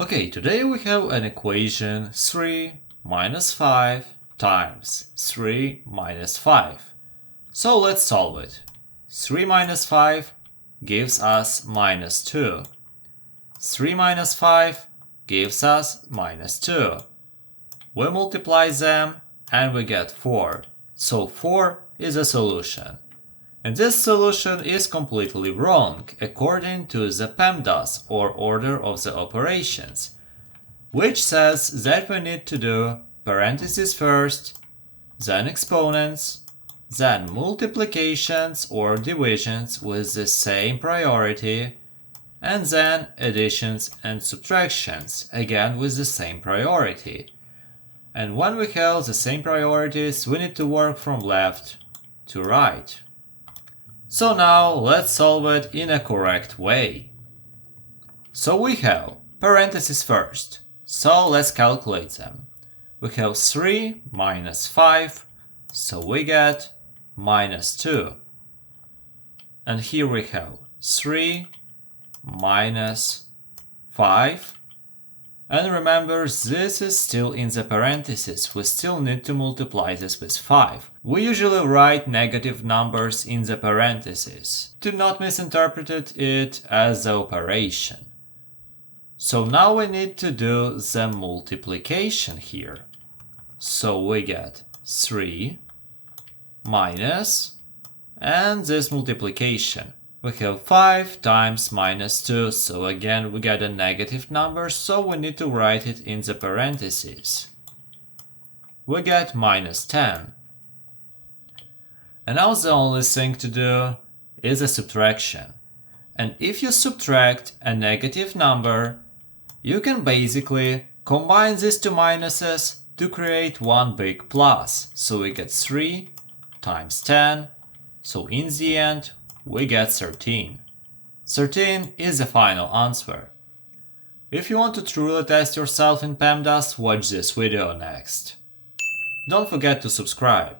Okay, today we have an equation 3 minus 5 times 3 minus 5. So let's solve it. 3 minus 5 gives us minus 2. 3 minus 5 gives us minus 2. We multiply them and we get 4. So 4 is a solution. And this solution is completely wrong according to the PEMDAS, or order of the operations, which says that we need to do parentheses first, then exponents, then multiplications or divisions with the same priority, and then additions and subtractions, again with the same priority. And when we have the same priorities, we need to work from left to right. So now let's solve it in a correct way. So we have parentheses first, so let's calculate them. We have 3 minus 5, so we get minus 2. And here we have 3 minus 5. And remember, this is still in the parentheses, we still need to multiply this with 5. We usually write negative numbers in the parentheses. Do not misinterpret it as the operation. So now we need to do the multiplication here. So we get 3 minus, and this multiplication. We have 5 times minus 2, so again we get a negative number, so we need to write it in the parentheses. We get minus 10. And now the only thing to do is a subtraction. And if you subtract a negative number, you can basically combine these two minuses to create one big plus. So we get 3 times 10, so in the end we get 13. 13 is the final answer. If you want to truly test yourself in PEMDAS, watch this video next. Don't forget to subscribe.